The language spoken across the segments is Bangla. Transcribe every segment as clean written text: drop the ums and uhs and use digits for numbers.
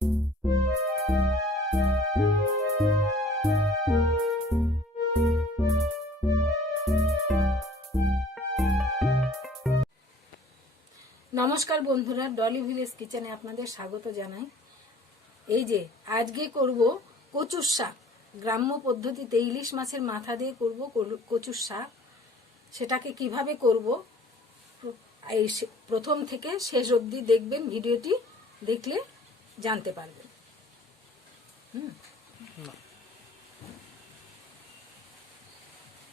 नमस्कार बंधुरा डली ভিলেজ किचेने आपनादेर स्वागत जानाई। এই যে আজকে করব কচুর শাক, গ্রাম্য পদ্ধতিতে ইলিশ মাছের মাথা দিয়ে করব কচুর শাক। সেটাকে কিভাবে করব এই প্রথম থেকে শেষ অবধি দেখবেন, ভিডিওটি দেখলে জানতে পারবেন।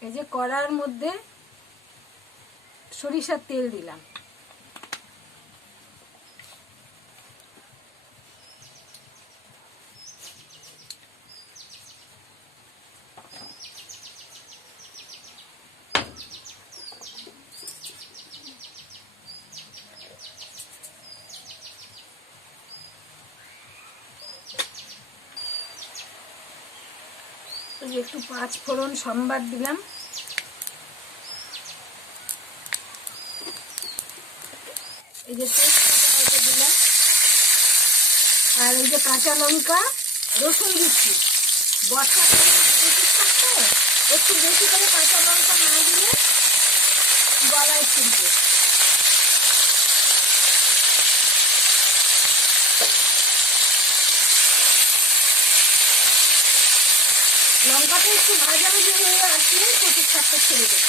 এই যে কড়ার মধ্যে সরিষার তেল দিলাম, একটু পাঁচ ফোড়ন সম্বার দিলাম, এই যে তেজপাতা দিলাম, আর এই যে কাঁচা লঙ্কা রসুন দিচ্ছি। বর্ষাকালে একটু বেশি করে কাঁচা লঙ্কা না দিলে গলায় ছিলবে। লঙ্কাটা একটু ভাজাভাজি হয়ে আসলে কচুর শাকটা ছেড়ে দেবো।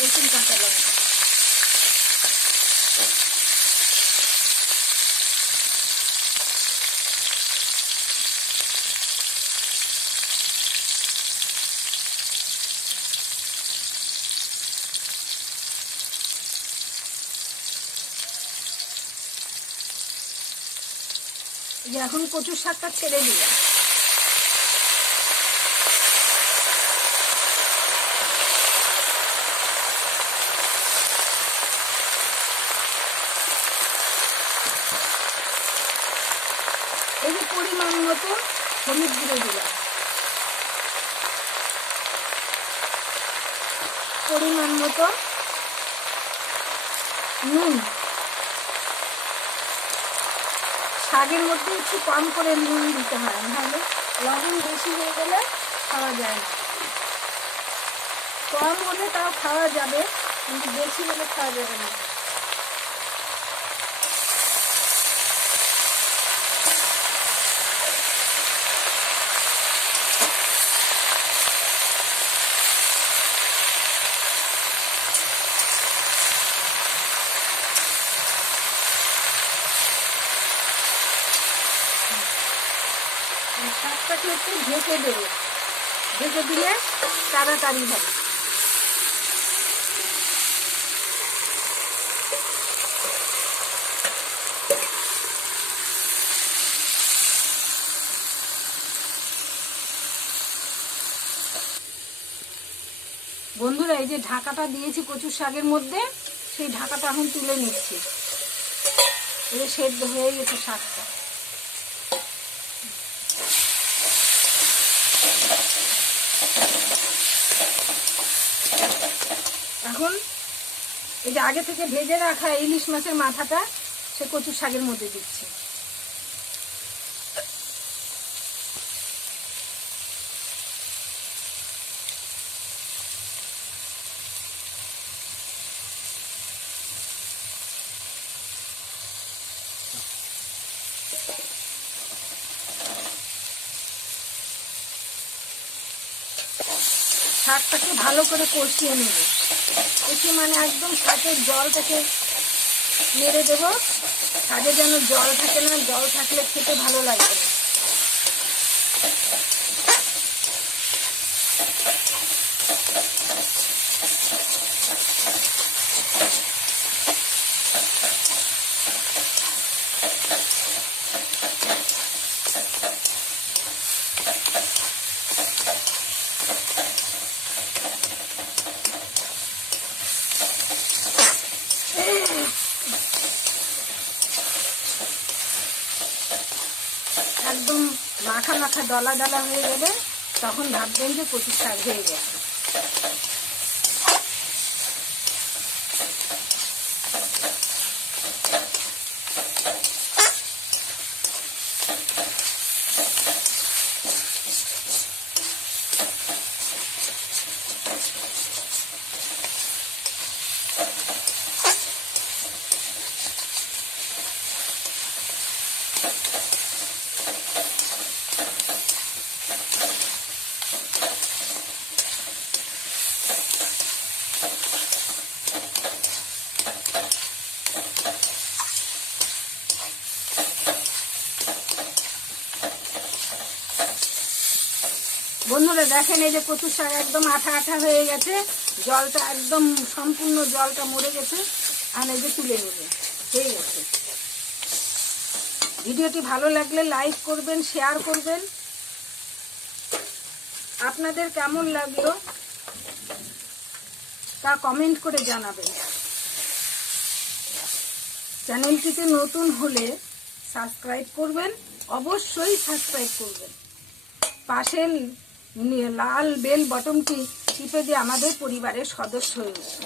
রসুন কাঁচা লঙ্কা এখন কচুর শাকটা ছেড়ে দিলাম। এই যে পরিমাণ মতো হলুদ গুঁড়ো দিলাম, পরিমাণ মতো নুন। শাকের মধ্যে একটু কম করে নুন দিতে হয়, নাহলে লবণ বেশি হয়ে গেলে খাওয়া যায় না। কম হলে তাও খাওয়া যাবে, কিন্তু বেশি হলে খাওয়া যাবে না। শাকটাকে একটু ঢেকে দেবো, ঢেকে দিলে তাড়াতাড়ি হবে। বন্ধুরা, এই যে ঢাকাটা দিয়েছি কচুর শাকের মধ্যে, সেই ঢাকাটা এখন তুলে নিচ্ছি। এই সেদ্ধ হয়ে গেছে শাকটা। এখন এই যে আগে থেকে ভেজে রাখা ইলিশ মাছের মাথাটা সে কচুর শাকের মধ্যে দিচ্ছি। শাকটাকে ভালো করে কষিয়ে নেব, কষিয়ে মানে একদম শাকের জলটাকে নেড়ে দেবো। শাকে যেন জল থাকে না, জল থাকলে খেতে ভালো লাগবে না। একদম মাখা মাখা ডলা ডলা হয়ে যাবে, তখন ভাববেন যে কচুর শাক হয়ে গেছে। বন্ধুরা দেখেন, এই যে কচু শাক একদম আঠা আঠা হয়ে গেছে, জলটা একদম সম্পূর্ণ জলটা মরে গেছে। আর এই যে তুলে নেবে, হয়ে গেছে। ভিডিওটি ভালো লাগলে লাইক করবেন, শেয়ার করবেন। আপনাদের কেমন লাগলো তা কমেন্ট করে জানাবেন। চ্যানেলটিতে নতুন হলে সাবস্ক্রাইব করবেন, অবশ্যই সাবস্ক্রাইব করবেন। পাশের লাল বেল বটনটি টিপে দিয়ে আমাদের পরিবারের সদস্য হয়ে উঠুন।